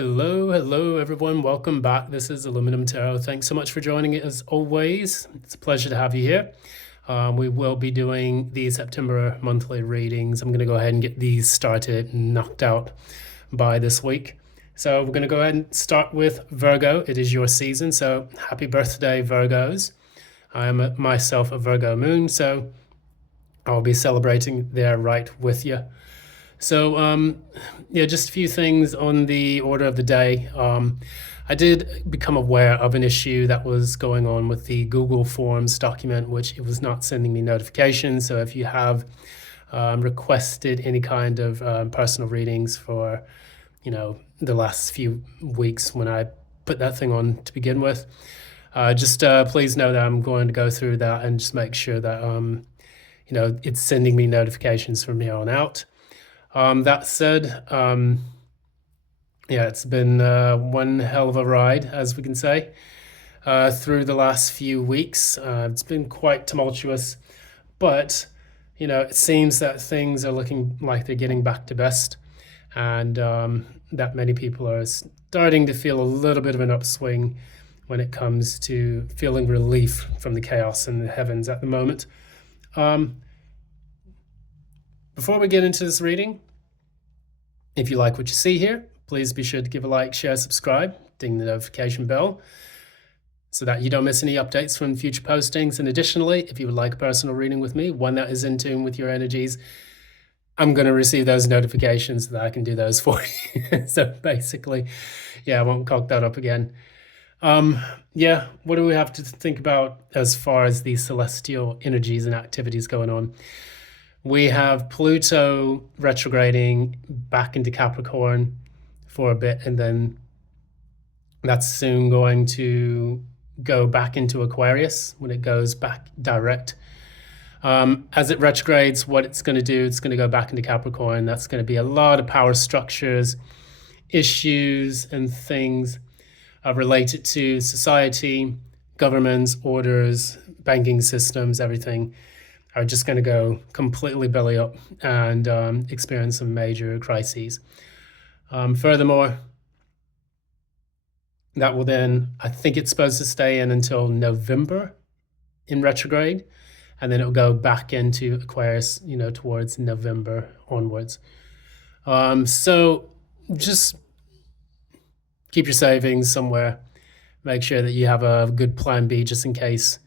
Hello everyone. Welcome back. This is Aluminum Tarot. Thanks so much for joining it as always. It's a pleasure to have you here. We will be doing the September monthly readings. I'm going to go ahead and get these started and knocked out by this week. So we're going to go ahead and start with Virgo. It is your season, so happy birthday, Virgos. I am myself a Virgo moon, so I'll be celebrating there right with you. So, yeah, just a few things on the order of the day. I did become aware of an issue that was going on with the Google Forms document, which it was not sending me notifications. So if you have requested any kind of personal readings for, the last few weeks when I put that thing on to begin with, just please know that I'm going to go through that and just make sure that, it's sending me notifications from here on out. That said, it's been one hell of a ride, as we can say, through the last few weeks. It's been quite tumultuous, but, it seems that things are looking like they're getting back to best, and that many people are starting to feel a little bit of an upswing when it comes to feeling relief from the chaos in the heavens at the moment. Before we get into this reading, if you like what you see here, please be sure to give a like, share, subscribe, ding the notification bell so that you don't miss any updates from future postings. And additionally, if you would like a personal reading with me, one that is in tune with your energies, I'm going to receive those notifications so that I can do those for you. So basically, I won't cock that up again. What do we have to think about as far as these celestial energies and activities going on? We have Pluto retrograding back into Capricorn for a bit, and then that's soon going to go back into Aquarius when it goes back direct. As it retrogrades, what it's going to do, it's going to go back into Capricorn. That's going to be a lot of power structures, issues, and things related to society, governments, orders, banking systems, everything are just going to go completely belly up and experience some major crises. Furthermore, that will then, I think it's supposed to stay in until November in retrograde, and then it'll go back into Aquarius, towards November onwards. So just keep your savings somewhere. Make sure that you have a good plan B just in case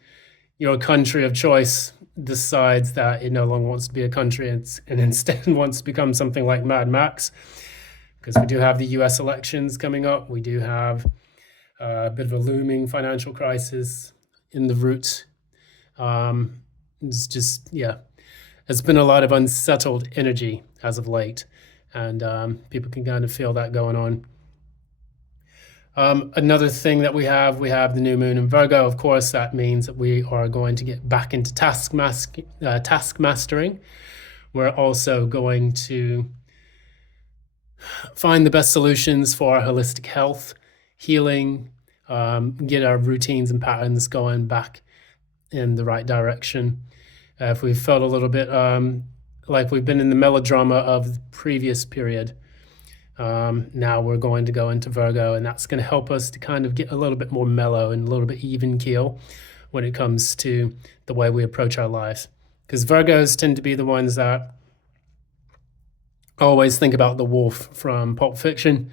your country of choice decides that it no longer wants to be a country and instead wants to become something like Mad Max, because we do have the US elections coming up. We do have a bit of a looming financial crisis in the root. It's just, there's been a lot of unsettled energy as of late, and people can kind of feel that going on. Another thing that we have the new moon in Virgo. Of course, that means that we are going to get back into task mastering. We're also going to find the best solutions for our holistic health, healing, get our routines and patterns going back in the right direction. If we've felt a little bit like we've been in the melodrama of the previous period, now we're going to go into Virgo, and that's going to help us to kind of get a little bit more mellow and a little bit even keel when it comes to the way we approach our lives. Because Virgos tend to be the ones that always think about the wolf from Pulp Fiction.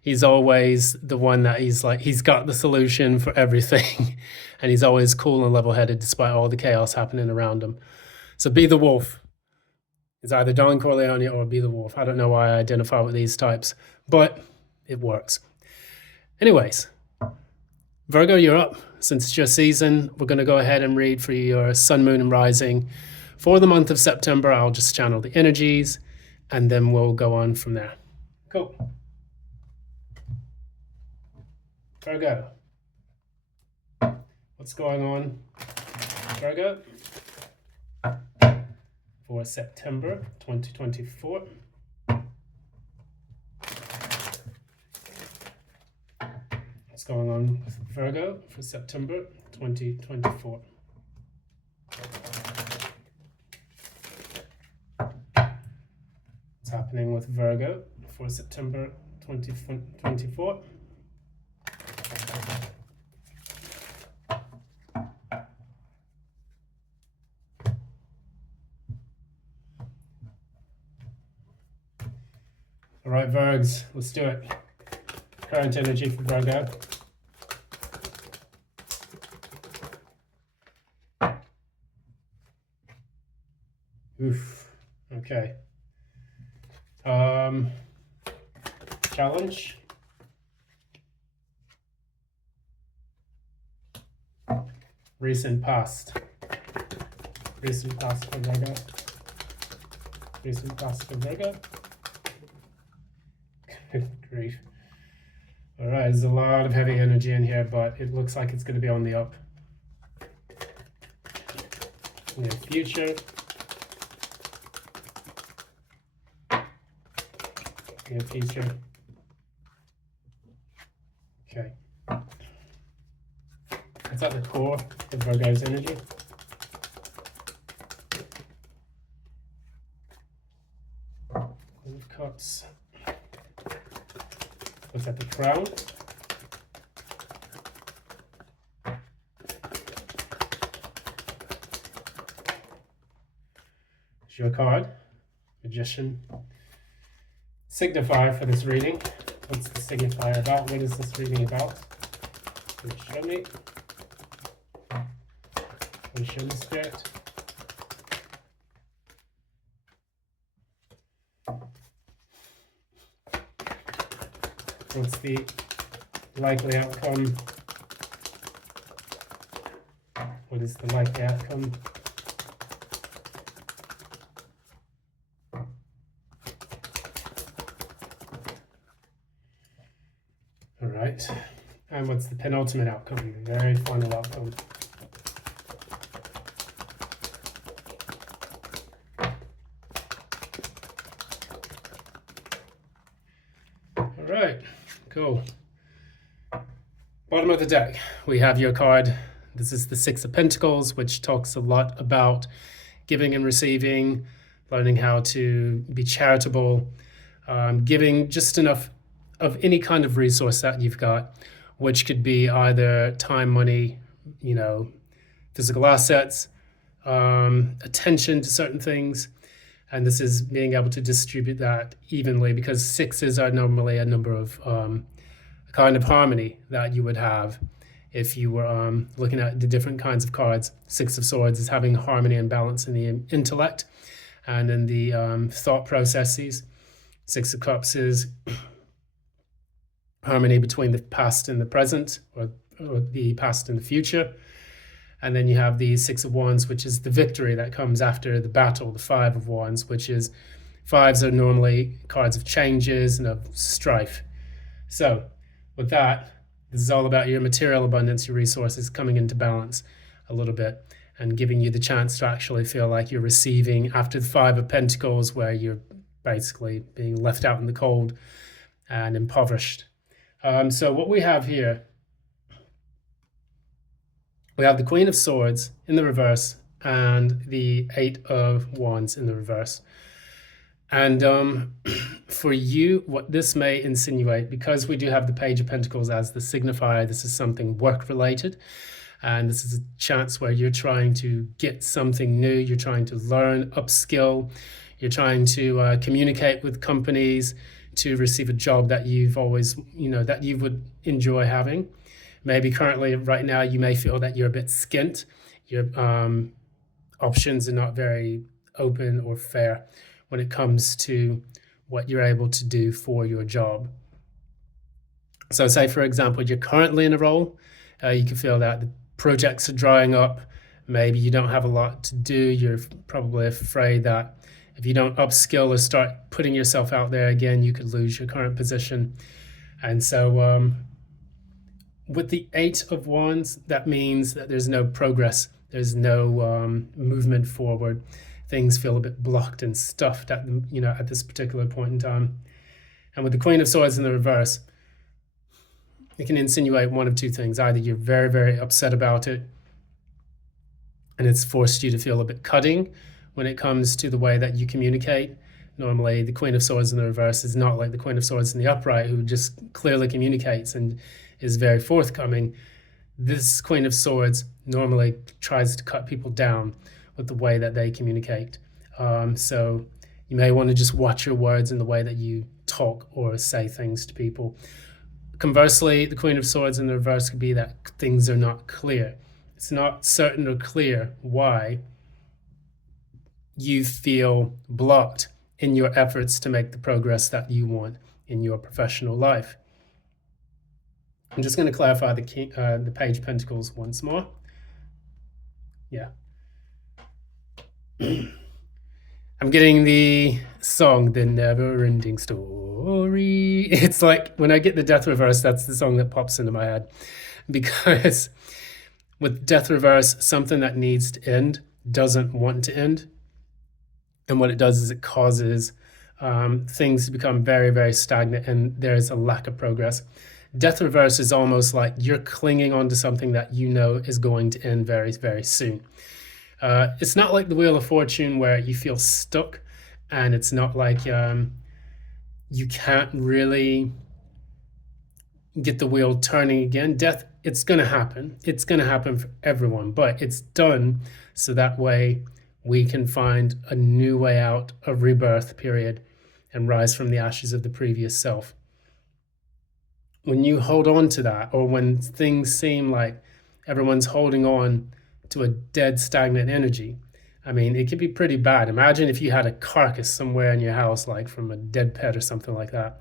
He's always the one that he's got the solution for everything, and he's always cool and level-headed despite all the chaos happening around him. So be the wolf. It's either Don Corleone or be the wolf. I don't know why I identify with these types, but it works. Anyways, Virgo, you're up. Since it's your season, we're going to go ahead and read for your sun, moon, and rising. For the month of September, I'll just channel the energies, and then we'll go on from there. Cool. Virgo. What's going on, Virgo? For September 2024. What's going on with Virgo for September 2024? What's happening with Virgo for September 2024. All right, Virgs, let's do it. Current energy for Virgo. Oof. Okay. Challenge. Recent past. Recent past for Virgo. Recent past for Virgo. Good grief. All right, there's a lot of heavy energy in here, but it looks like it's going to be on the up. Near future. Near future. Okay. It's at the core of Virgo's energy. Queen of Cups. Looks at the crown. It's your card, Magician. Signifier for this reading. What's the signifier about? What is this reading about? Please show me. Please show me, Spirit. What's the likely outcome? What is the likely outcome? All right. And what's the penultimate outcome? The very final outcome. All right. Cool. Bottom of the deck, we have your card. This is the Six of Pentacles, which talks a lot about giving and receiving, learning how to be charitable, giving just enough of any kind of resource that you've got, which could be either time, money, physical assets, attention to certain things. And this is being able to distribute that evenly, because sixes are normally a number of kind of harmony that you would have if you were looking at the different kinds of cards. Six of Swords is having harmony and balance in the intellect and in the thought processes. Six of Cups is harmony between the past and the present, or the past and the future. And then you have the Six of Wands, which is the victory that comes after the battle. The Five of Wands, which is, fives are normally cards of changes and of strife. So with that, this is all about your material abundance, your resources coming into balance a little bit and giving you the chance to actually feel like you're receiving after the Five of Pentacles, where you're basically being left out in the cold and impoverished. So what we have here, we have the Queen of Swords in the reverse and the Eight of Wands in the reverse. And for you, what this may insinuate, because we do have the Page of Pentacles as the signifier, this is something work-related. And this is a chance where you're trying to get something new, you're trying to learn, upskill, you're trying to communicate with companies to receive a job that you've always, that you would enjoy having. Maybe currently, right now, you may feel that you're a bit skint. Your options are not very open or fair when it comes to what you're able to do for your job. So say, for example, you're currently in a role. You can feel that the projects are drying up. Maybe you don't have a lot to do. You're probably afraid that if you don't upskill or start putting yourself out there again, you could lose your current position. And so with the Eight of Wands, that means that there's no progress. There's no movement forward. Things feel a bit blocked and stuffed at this particular point in time. And with the Queen of Swords in the reverse, it can insinuate one of two things. Either you're very, very upset about it, and it's forced you to feel a bit cutting when it comes to the way that you communicate, Normally, the Queen of Swords in the reverse is not like the Queen of Swords in the upright, who just clearly communicates and is very forthcoming. This Queen of Swords normally tries to cut people down with the way that they communicate. So you may want to just watch your words in the way that you talk or say things to people. Conversely, the Queen of Swords in the reverse could be that things are not clear. It's not certain or clear why you feel blocked in your efforts to make the progress that you want in your professional life. I'm just going to clarify the Page of Pentacles once more. Yeah. I'm getting the song, The Never Ending Story. It's like when I get the Death Reverse, that's the song that pops into my head. Because with Death Reverse, something that needs to end doesn't want to end. And what it does is it causes things to become very, very stagnant, and there's a lack of progress. Death Reverse is almost like you're clinging onto something that you know is going to end very, very soon. It's not like the Wheel of Fortune where you feel stuck, and it's not like you can't really get the wheel turning again. Death, it's going to happen. It's going to happen for everyone, but it's done so that way we can find a new way out of rebirth period and rise from the ashes of the previous self. When you hold on to that, or when things seem like everyone's holding on to a dead, stagnant energy, I mean, it could be pretty bad. Imagine if you had a carcass somewhere in your house, like from a dead pet or something like that,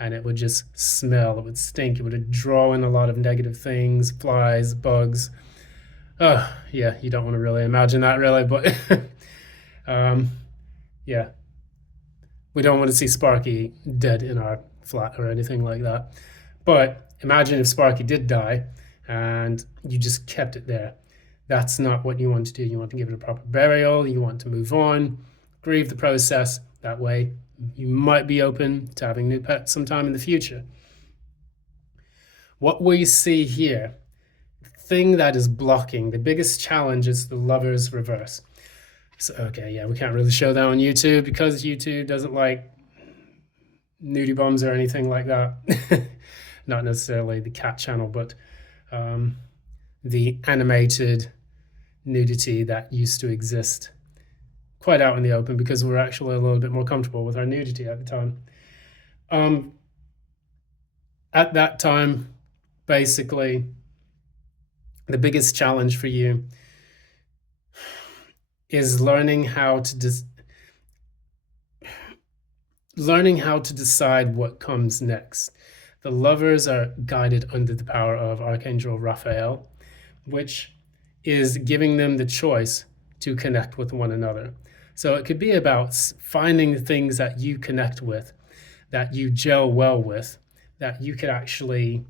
and it would just smell, it would stink, it would draw in a lot of negative things, flies, bugs. Oh, yeah, you don't want to really imagine that, really, but yeah. We don't want to see Sparky dead in our flat or anything like that. But imagine if Sparky did die and you just kept it there. That's not what you want to do. You want to give it a proper burial. You want to move on, grieve the process. That way, you might be open to having new pets sometime in the future. What we see here, the thing that is blocking, the biggest challenge is the Lover's reverse. So, okay, yeah, we can't really show that on YouTube because YouTube doesn't like nudie bombs or anything like that. Not necessarily the cat channel, but the animated nudity that used to exist quite out in the open because we're actually a little bit more comfortable with our nudity at the time. At that time, basically, the biggest challenge for you is learning how to decide what comes next. The Lovers are guided under the power of Archangel Raphael, which is giving them the choice to connect with one another. So it could be about finding the things that you connect with, that you gel well with, that you could actually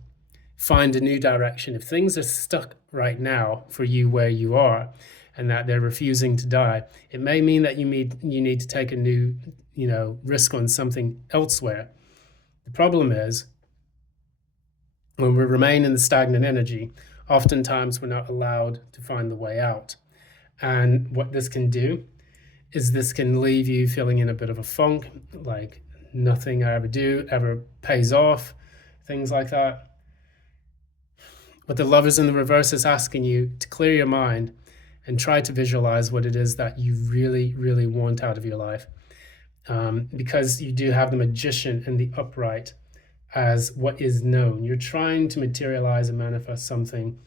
find a new direction. If things are stuck right now for you where you are, and that they're refusing to die, it may mean that you need to take a new, risk on something elsewhere. The problem is, when we remain in the stagnant energy, oftentimes we're not allowed to find the way out. And what this can do is this can leave you feeling in a bit of a funk, like nothing I ever do ever pays off, things like that. But the Lovers in the reverse is asking you to clear your mind and try to visualize what it is that you really, really want out of your life. Because you do have the Magician in the upright as what is known. You're trying to materialize and manifest something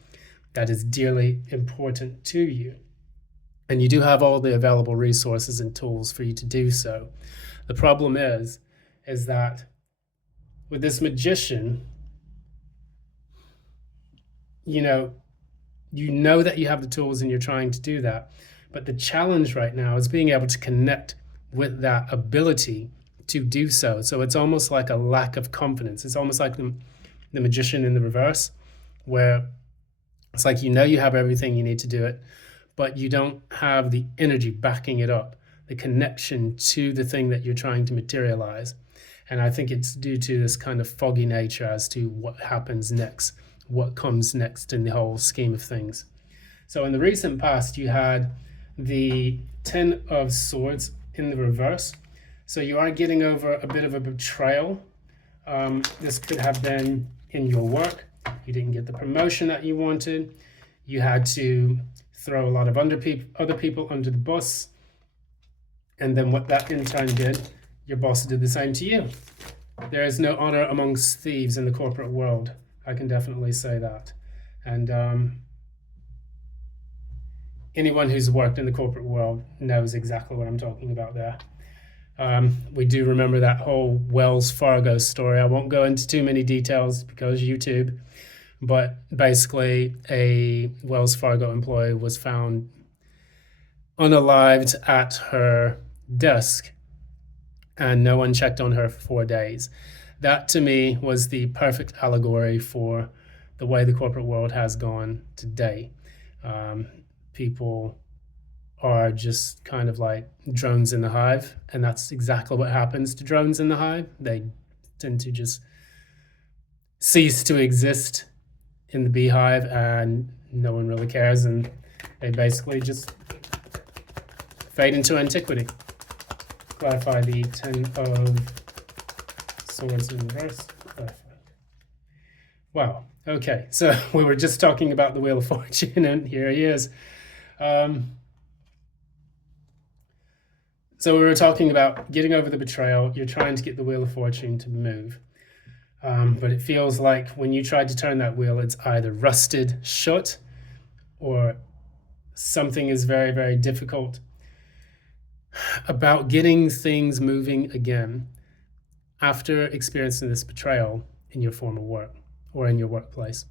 that is dearly important to you. And you do have all the available resources and tools for you to do so. The problem is that with this Magician, you know that you have the tools and you're trying to do that. But the challenge right now is being able to connect with that ability to do so. So it's almost like a lack of confidence. It's almost like the Magician in the reverse, where it's like you have everything you need to do it, but you don't have the energy backing it up, the connection to the thing that you're trying to materialize. And I think it's due to this kind of foggy nature as to what happens next, what comes next in the whole scheme of things. So in the recent past, you had the Ten of Swords in the reverse. So you are getting over a bit of a betrayal. This could have been in your work. You didn't get the promotion that you wanted. You had to throw a lot of other people under the bus. And then what that in turn did, your boss did the same to you. There is no honor amongst thieves in the corporate world. I can definitely say that. And anyone who's worked in the corporate world knows exactly what I'm talking about there. We do remember that whole Wells Fargo story. I won't go into too many details because YouTube, but basically a Wells Fargo employee was found unalived at her desk and no one checked on her for 4 days. That to me was the perfect allegory for the way the corporate world has gone today. People are just kind of like drones in the hive, and that's exactly what happens to drones in the hive. They tend to just cease to exist in the beehive and no one really cares, and they basically just fade into antiquity. Clarify the 10 of Swords in reverse. Clarify. Wow, okay, so we were just talking about the Wheel of Fortune and here he is. So we were talking about getting over the betrayal. You're trying to get the Wheel of Fortune to move. But it feels like when you try to turn that wheel, it's either rusted shut or something is very, very difficult about getting things moving again after experiencing this betrayal in your former work or in your workplace.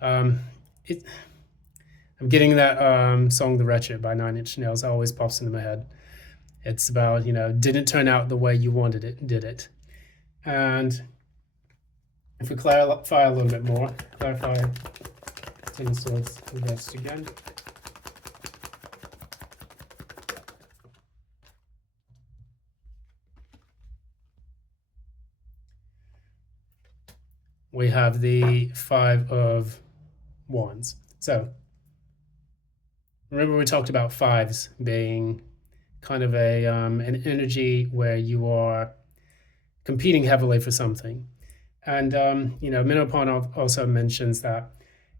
I'm getting that song, The Wretched by 9 Inch Nails, always pops into my head. It's about, didn't turn out the way you wanted it, did it? And if we clarify a little bit more, clarify 10 of Swords reversed again. We have the 5 of Wands. So remember we talked about fives being kind of an energy where you are competing heavily for something. And, Menopause also mentions that,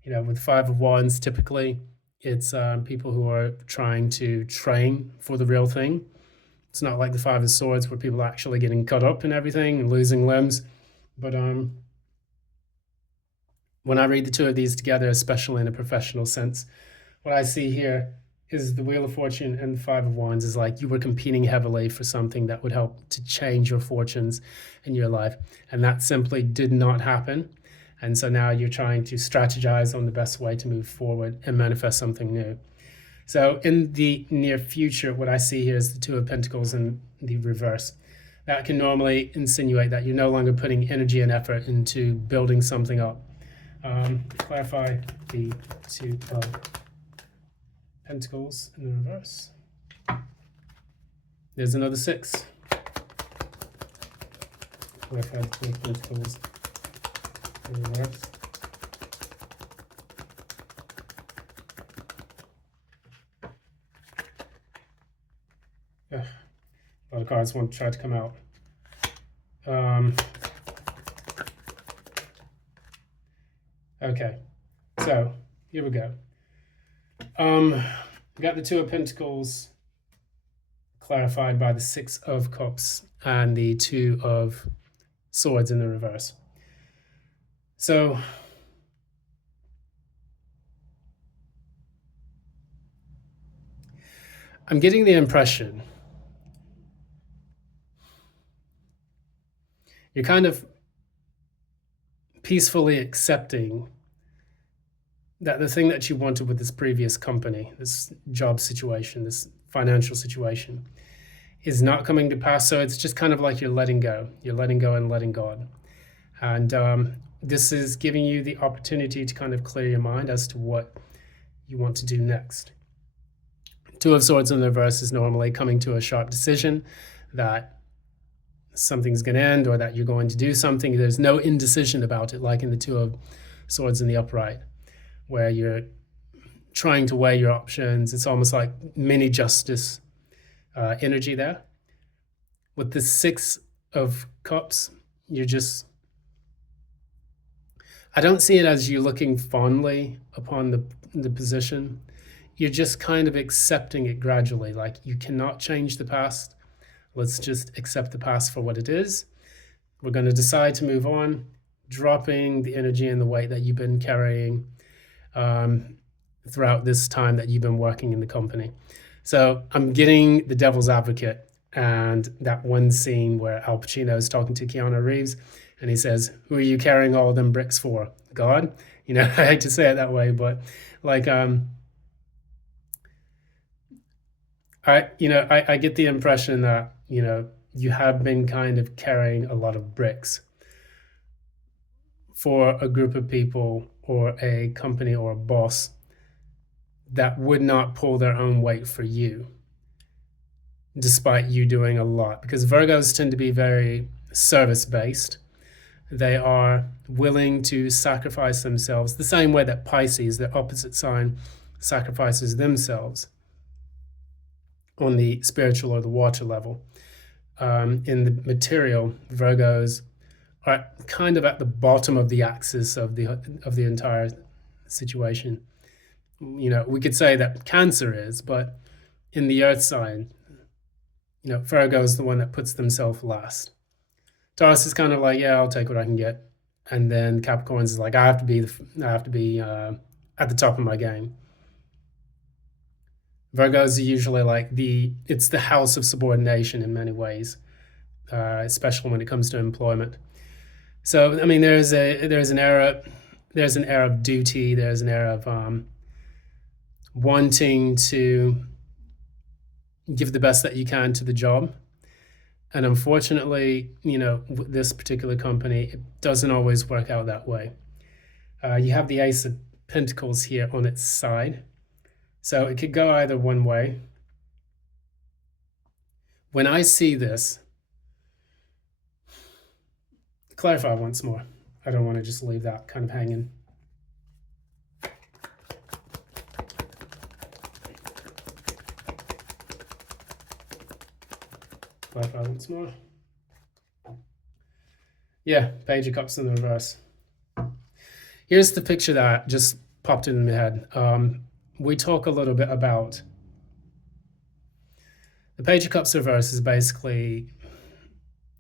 with 5 of Wands, typically it's people who are trying to train for the real thing. It's not like the 5 of Swords where people are actually getting cut up and everything and losing limbs. But when I read the two of these together, especially in a professional sense, what I see here is the Wheel of Fortune and the 5 of Wands is like you were competing heavily for something that would help to change your fortunes in your life. And that simply did not happen. And so now you're trying to strategize on the best way to move forward and manifest something new. So in the near future, what I see here is the 2 of Pentacles in the reverse. That can normally insinuate that you're no longer putting energy and effort into building something up. Clarify the 2 of Pentacles in the reverse. There's another 6. Clarify the 2 of Pentacles in the reverse. Ugh. A lot of cards want to try to come out. Okay, so here we go. We got the 2 of Pentacles clarified by the 6 of Cups and the 2 of Swords in the reverse. So I'm getting the impression you're kind of peacefully accepting that the thing that you wanted with this previous company, this job situation, this financial situation, is not coming to pass. So it's just kind of like you're letting go. You're letting go and letting God. And this is giving you the opportunity to kind of clear your mind as to what you want to do next. 2 of Swords in the reverse is normally coming to a sharp decision that something's going to end or that you're going to do something. There's no indecision about it, like in the 2 of Swords in the upright, where you're trying to weigh your options. It's almost like mini justice energy there. With the Six of Cups, I don't see it as you looking fondly upon the position. You're just kind of accepting it gradually. Like, you cannot change the past. Let's just accept the past for what it is. We're going to decide to move on, dropping the energy and the weight that you've been carrying throughout this time that you've been working in the company. So I'm getting the devil's advocate, and that one scene where Al Pacino is talking to Keanu Reeves, and he says, "Who are you carrying all them bricks for? God?" I hate to say it that way, but like, I get the impression that, you have been kind of carrying a lot of bricks for a group of people or a company or a boss that would not pull their own weight for you, despite you doing a lot. Because Virgos tend to be very service-based. They are willing to sacrifice themselves the same way that Pisces, the opposite sign, sacrifices themselves on the spiritual or the water level. In the material, Virgos are kind of at the bottom of the axis of the entire situation. We could say that Cancer is, but in the earth sign, Virgo is the one that puts themselves last. Taurus is kind of like, yeah, I'll take what I can get. And then Capricorns is like, I have to be at the top of my game. Virgos are usually like it's the house of subordination in many ways, especially when it comes to employment. So, I mean, there's an air of duty. There's an air of wanting to give the best that you can to the job. And unfortunately, with this particular company, it doesn't always work out that way. You have the Ace of Pentacles here on its side. So it could go either one way. When I see this, clarify once more. I don't want to just leave that kind of hanging. Clarify once more. Yeah, Page of Cups in the reverse. Here's the picture that just popped in my head. We talk a little bit about the Page of Cups reverse is basically,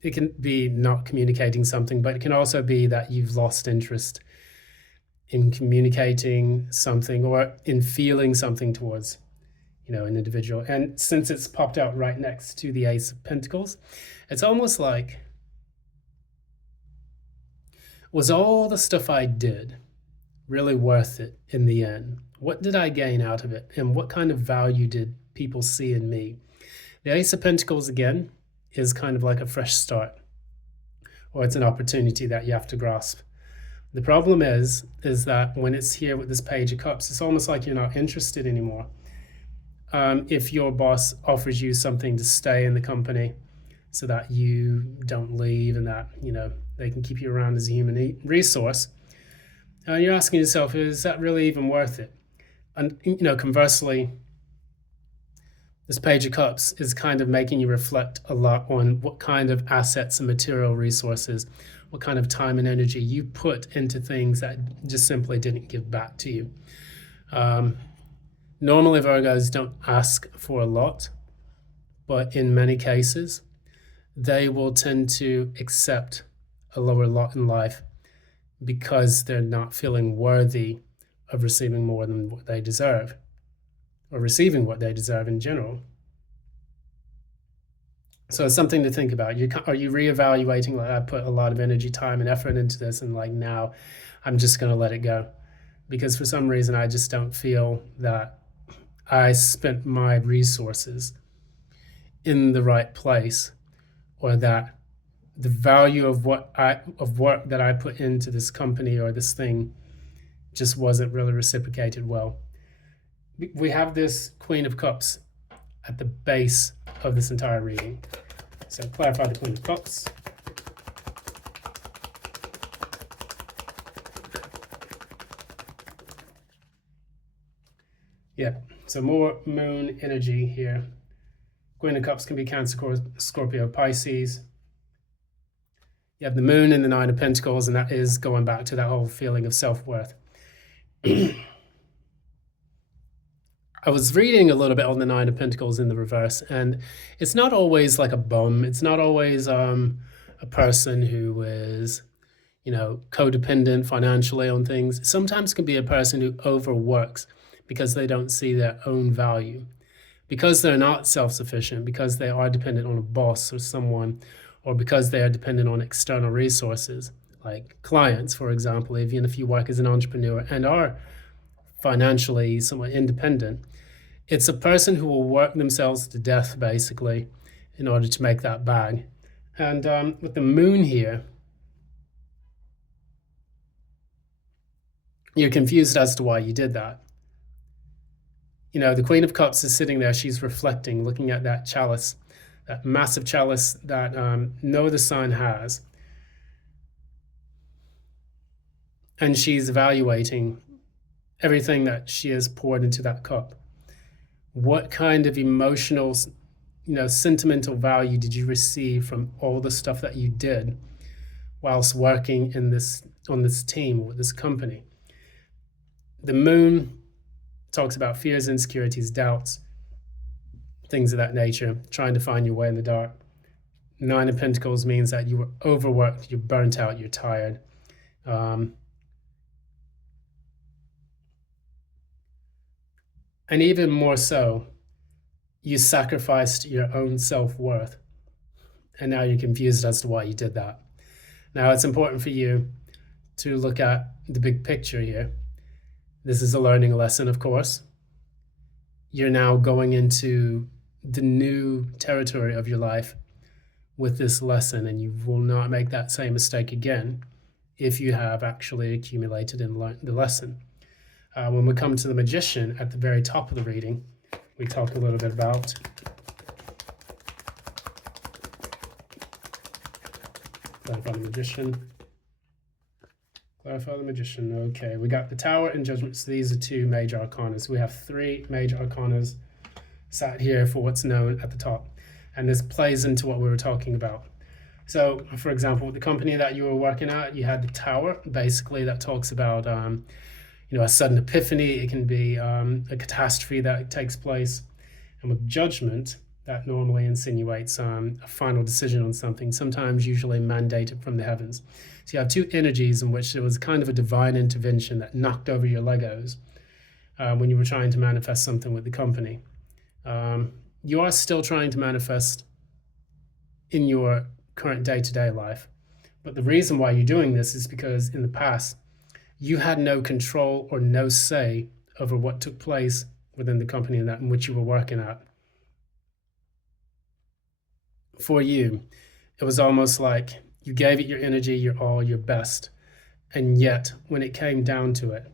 it can be not communicating something, but it can also be that you've lost interest in communicating something or in feeling something towards, an individual. And since it's popped out right next to the Ace of Pentacles, it's almost like, was all the stuff I did really worth it in the end? What did I gain out of it? And what kind of value did people see in me? The Ace of Pentacles, again, is kind of like a fresh start, or it's an opportunity that you have to grasp. The problem is that when it's here with this Page of Cups, it's almost like you're not interested anymore. If your boss offers you something to stay in the company so that you don't leave and that, they can keep you around as a human resource, you're asking yourself, is that really even worth it? And, conversely, this Page of Cups is kind of making you reflect a lot on what kind of assets and material resources, what kind of time and energy you put into things that just simply didn't give back to you. Normally, Virgos don't ask for a lot, but in many cases, they will tend to accept a lower lot in life because they're not feeling worthy of receiving more than what they deserve, or receiving what they deserve in general. So it's something to think about. Are you reevaluating, like, I put a lot of energy, time, and effort into this, and like now I'm just going to let it go? Because for some reason I just don't feel that I spent my resources in the right place, or that the value of work that I put into this company or this thing just wasn't really reciprocated well. We have this Queen of Cups at the base of this entire reading. So clarify the Queen of Cups. Yeah, so more moon energy here. Queen of Cups can be Cancer, Scorpio, Pisces. You have the Moon in the Nine of Pentacles, and that is going back to that whole feeling of self-worth. I was reading a little bit on the Nine of Pentacles in the reverse, and it's not always like a bum. It's not always a person who is, codependent financially on things. Sometimes it can be a person who overworks because they don't see their own value, because they're not self-sufficient, because they are dependent on a boss or someone, or because they are dependent on external resources, like clients, for example. Even if you work as an entrepreneur and are financially somewhat independent, it's a person who will work themselves to death, basically, in order to make that bag. And with the Moon here, you're confused as to why you did that. The Queen of Cups is sitting there. She's reflecting, looking at that chalice, that massive chalice that no other sign has. And she's evaluating everything that she has poured into that cup. What kind of emotional, sentimental value did you receive from all the stuff that you did whilst working on this team or this company? The Moon talks about fears, insecurities, doubts, things of that nature, trying to find your way in the dark. Nine of Pentacles means that you were overworked, you're burnt out, you're tired. And even more so, you sacrificed your own self-worth. And now you're confused as to why you did that. Now, it's important for you to look at the big picture here. This is a learning lesson, of course. You're now going into the new territory of your life with this lesson, and you will not make that same mistake again if you have actually accumulated and learned the lesson. When we come to the Magician at the very top of the reading, we talk a little bit about clarify the Magician. Clarify the Magician. Okay, we got the Tower and Judgment. So these are two major arcana. So we have three major arcanas sat here for what's known at the top. And this plays into what we were talking about. So, for example, the company that you were working at, you had the Tower. Basically, that talks about a sudden epiphany. It can be a catastrophe that takes place. And with Judgment, that normally insinuates a final decision on something, sometimes usually mandated from the heavens. So you have two energies in which there was kind of a divine intervention that knocked over your Legos when you were trying to manifest something with the company. You are still trying to manifest in your current day-to-day life. But the reason why you're doing this is because in the past, you had no control or no say over what took place within the company in which you were working at. For you, it was almost like you gave it your energy, your all, your best. And yet, when it came down to it,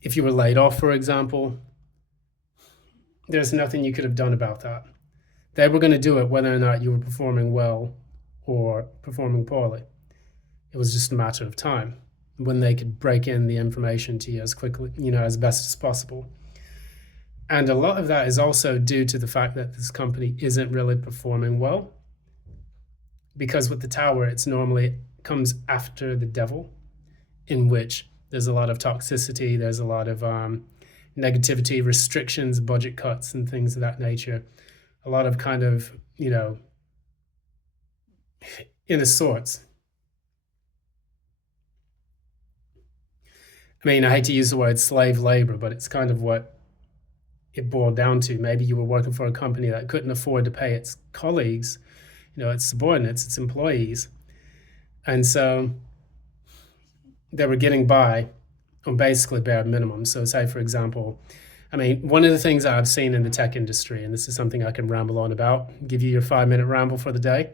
if you were laid off, for example, there's nothing you could have done about that. They were going to do it whether or not you were performing well or performing poorly. It was just a matter of time when they could break in the information to you as quickly, as best as possible. And a lot of that is also due to the fact that this company isn't really performing well. Because with the Tower, it's normally comes after the Devil, in which there's a lot of toxicity, there's a lot of negativity, restrictions, budget cuts, and things of that nature. A lot of kind of, inner sorts. I mean, I hate to use the word slave labor, but it's kind of what it boiled down to. Maybe you were working for a company that couldn't afford to pay its colleagues, its subordinates, its employees. And so they were getting by on basically bare minimum. So say, for example, one of the things that I've seen in the tech industry, and this is something I can ramble on about, give you your 5-minute ramble for the day.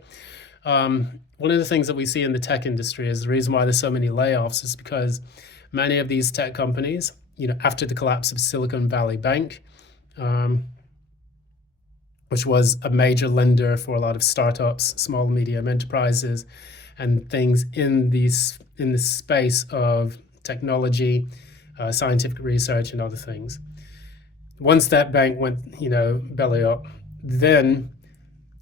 One of the things that we see in the tech industry is the reason why there's so many layoffs is because many of these tech companies, after the collapse of Silicon Valley Bank, which was a major lender for a lot of startups, small and medium enterprises, and things in this space of technology, scientific research, and other things. Once that bank went, belly up, then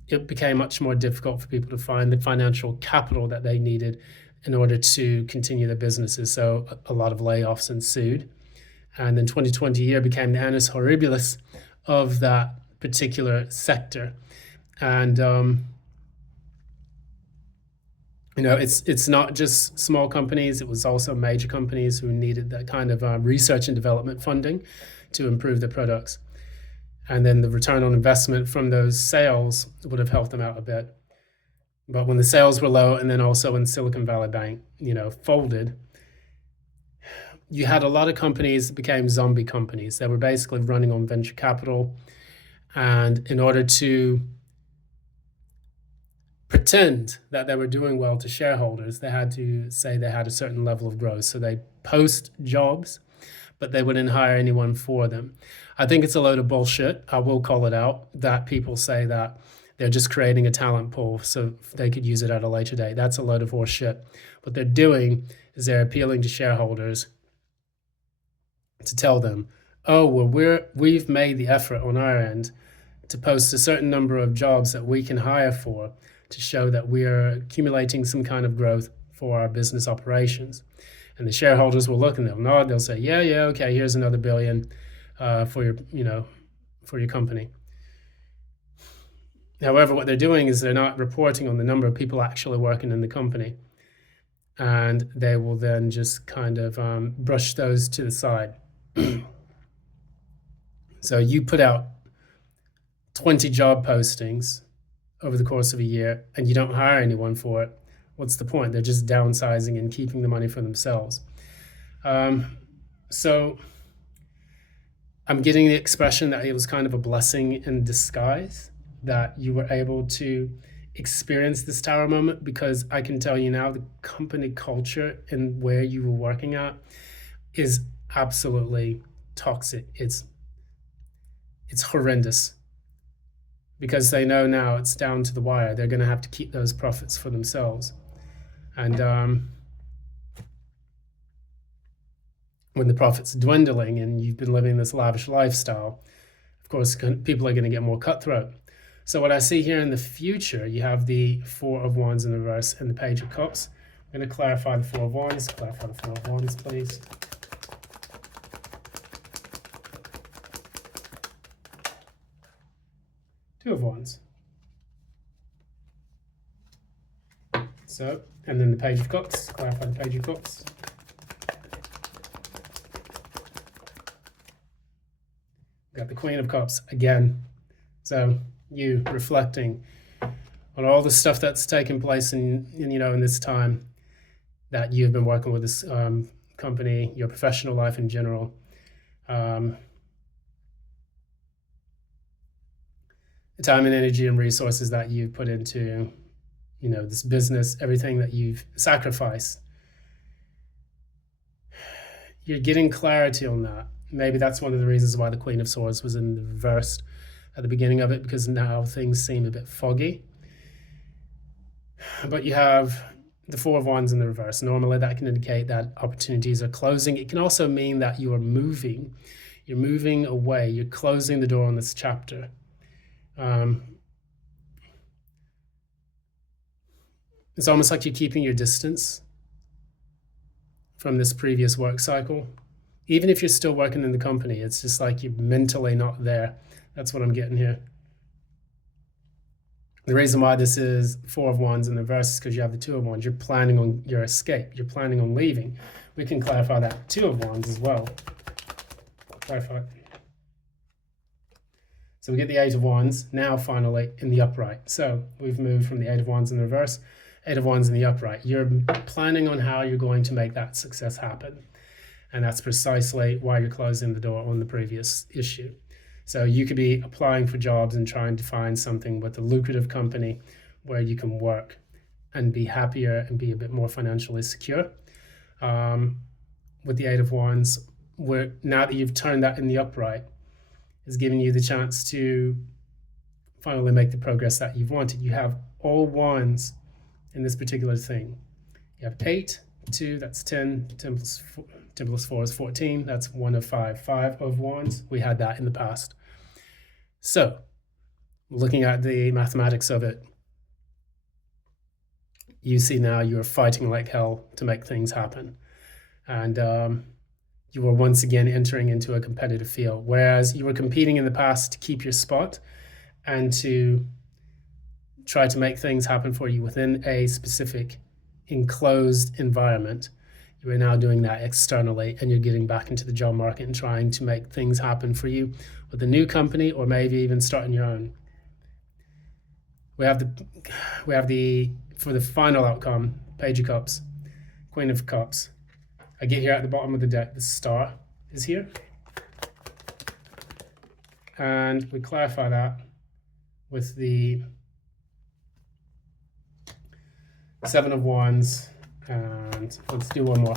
it became much more difficult for people to find the financial capital that they needed in order to continue their businesses. So a lot of layoffs ensued. And then 2020 year became the annus horribilis of that particular sector. And it's not just small companies, it was also major companies who needed that kind of research and development funding to improve their products. And then the return on investment from those sales would have helped them out a bit. But when the sales were low, and then also when Silicon Valley Bank, folded, you had a lot of companies that became zombie companies. They were basically running on venture capital. And in order to pretend that they were doing well to shareholders, they had to say they had a certain level of growth. So they post jobs, but they wouldn't hire anyone for them. I think it's a load of bullshit. I will call it out that people say that they're just creating a talent pool so they could use it at a later date. That's a load of horse shit. What they're doing is they're appealing to shareholders to tell them, oh, well, we've made the effort on our end to post a certain number of jobs that we can hire for to show that we are accumulating some kind of growth for our business operations. And the shareholders will look and they'll nod. They'll say, yeah, okay, here's another $1 billion for your company. However, what they're doing is they're not reporting on the number of people actually working in the company. And they will then just kind of brush those to the side. So you put out 20 job postings over the course of a year and you don't hire anyone for it. What's the point? They're just downsizing and keeping the money for themselves. So I'm getting the expression that it was kind of a blessing in disguise that you were able to experience this tower moment, because I can tell you now the company culture and where you were working at is absolutely toxic. It's horrendous, because they know now it's down to the wire. They're going to have to keep those profits for themselves. And when the profits are dwindling and you've been living this lavish lifestyle, of course, people are going to get more cutthroat. So what I see here in the future, you have the Four of Wands in the reverse and the Page of Cups. I'm going to clarify the Four of Wands. Clarify the Four of Wands, please. Two of Wands. So, and then the Page of Cups. Clarify the Page of Cups. Got the Queen of Cups again. So you reflecting on all the stuff that's taken place in this time that you've been working with this company, your professional life in general. The time and energy and resources that you've put into, this business, everything that you've sacrificed. You're getting clarity on that. Maybe that's one of the reasons why the Queen of Swords was in the reverse at the beginning of it, because now things seem a bit foggy. But you have the Four of Wands in the reverse. Normally that can indicate that opportunities are closing. It can also mean that you are moving. You're moving away. You're closing the door on this chapter. It's almost like you're keeping your distance from this previous work cycle. Even if you're still working in the company, it's just like you're mentally not there. That's what I'm getting here. The reason why this is Four of Wands in the reverse is because you have the Two of Wands. You're planning on your escape. You're planning on leaving. We can clarify that Two of Wands as well. Clarify. So we get the Eight of Wands now finally in the upright. So we've moved from the Eight of Wands in the reverse, Eight of Wands in the upright. You're planning on how you're going to make that success happen. And that's precisely why you're closing the door on the previous issue. So you could be applying for jobs and trying to find something with a lucrative company where you can work and be happier and be a bit more financially secure. With the Eight of Wands, where now that you've turned that in the upright, is giving you the chance to finally make the progress that you've wanted. You have all wands in this particular thing. You have 8, 2, that's 10, 10 plus 4 is 14, that's 1 of 5. 5 of Wands, we had that in the past. So looking at the mathematics of it, you see now you are fighting like hell to make things happen. And you are once again entering into a competitive field, whereas you were competing in the past to keep your spot and to try to make things happen for you within a specific enclosed environment. You are now doing that externally, and you're getting back into the job market and trying to make things happen for you with a new company, or maybe even starting your own. We have the for the final outcome, Page of Cups, Queen of Cups. I get here at the bottom of the deck, the star is here. And we clarify that with the Seven of Wands, and let's do one more.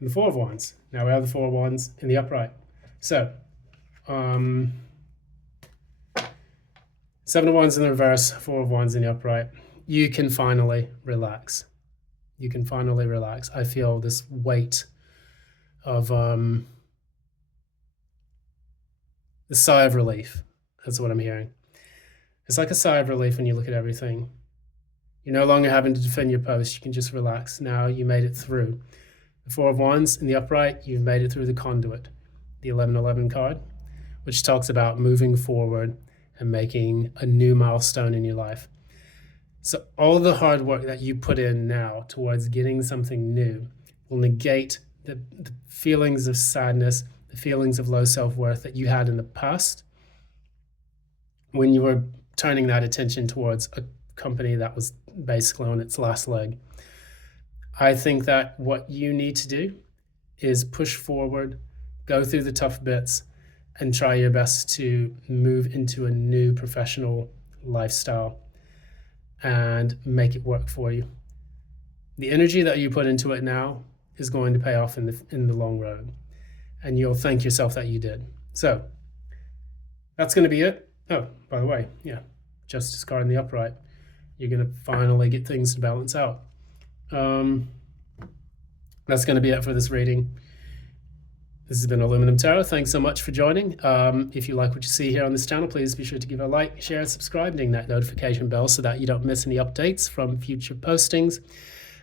And the Four of Wands. Now we have the Four of Wands in the upright. So, Seven of Wands in the reverse, Four of Wands in the upright. You can finally relax. You can finally relax. I feel this weight of the sigh of relief. That's what I'm hearing. It's like a sigh of relief when you look at everything. You're no longer having to defend your post. You can just relax. Now you made it through. The Four of Wands in the upright, you've made it through the conduit, the 1111 card, which talks about moving forward and making a new milestone in your life. So all the hard work that you put in now towards getting something new will negate the feelings of sadness, the feelings of low self-worth that you had in the past when you were turning that attention towards a company that was basically on its last leg. I think that what you need to do is push forward, go through the tough bits, and try your best to move into a new professional lifestyle and make it work for you. The energy that you put into it now is going to pay off in the long run, and you'll thank yourself that you did. So that's going to be it. Oh, by the way, yeah, Justice card in the upright. You're going to finally get things to balance out. That's going to be it for this reading. This has been Aluminum Tarot. Thanks so much for joining. If you like what you see here on this channel, please be sure to give it a like, share, and subscribe, ding that notification bell so that you don't miss any updates from future postings.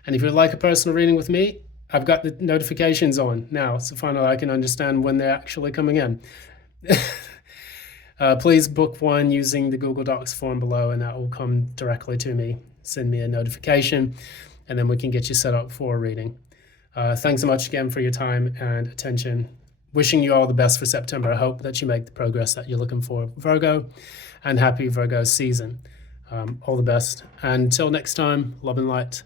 And if you'd like a personal reading with me, I've got the notifications on now, so finally I can understand when they're actually coming in. Please book one using the Google Docs form below, and that will come directly to me. Send me a notification, and then we can get you set up for a reading. Thanks so much again for your time and attention. Wishing you all the best for September. I hope that you make the progress that you're looking for, Virgo, and happy Virgo season. All the best. And until next time, love and light.